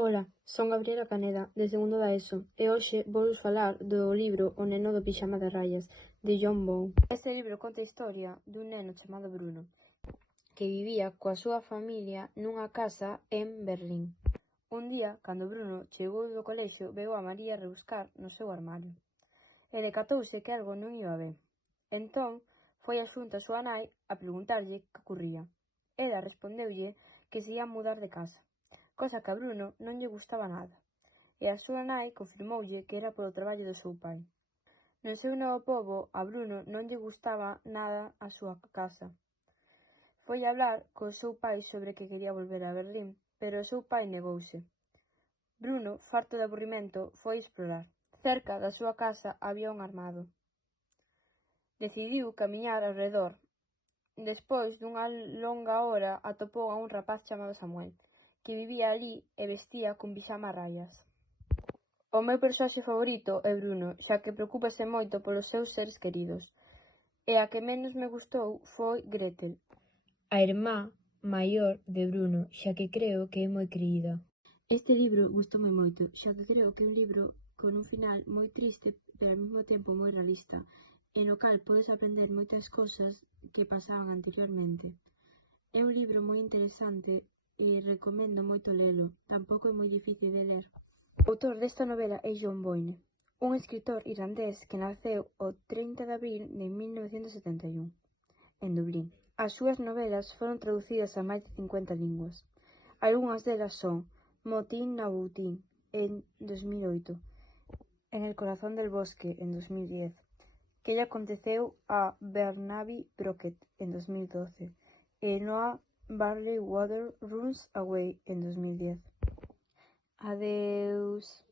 Ola, son Gabriela Caneda, de segundo da ESO, e hoxe vouvos falar do libro O neno do pixama de raias, de John Bow. Este libro conta a historia dun neno chamado Bruno, que vivía coa súa familia nunha casa en Berlín. Un día, cando Bruno chegou do colexio, veu a María rebuscar no seu armario, e decatouse que algo non iba ben. Entón, foi a xunto a súa nai a preguntarlle que ocorría. Ela respondeulle que se ía mudar de casa, cosa que a Bruno non lle gustaba nada, e a súa nai confirmoulle que era polo traballo do seu pai. No seu novo pobo, a Bruno non lle gustaba nada a súa casa. Foi hablar co seu pai sobre que quería volver a Berlín, pero o seu pai negouse. Bruno, farto de aburrimento, foi explorar. Cerca da súa casa había un armado. Decidiu camiñar ao redor. Despois dunha longa hora atopou a un rapaz chamado Samuel, que vivía alí e vestía cun pixama a raias. O meu persoaxe favorito é Bruno, xa que preocúpase moito polos seus seres queridos, e a que menos me gustou foi Gretel, a irmá maior de Bruno, xa que creo que é moi querida. Este libro gustoume moito, xa que creo que é un libro con un final moi triste, pero ao mesmo tempo moi realista, e no cal podes aprender moitas cousas que pasaban anteriormente. É un libro moi interesante e recomendo moito lelo, tampouco é moi difícil de ler. O autor desta novela é John Boyne, un escritor irlandés que naceu o 30 de abril de 1971, en Dublín. As súas novelas foron traducidas a máis de 50 linguas. Algunhas delas son Motín na Boutín, en 2008, En el corazón del bosque, en 2010, Que lle aconteceu a Barnaby Brocket, en 2012, e Noah Barley Water Runs Away, en 2010. Adeus.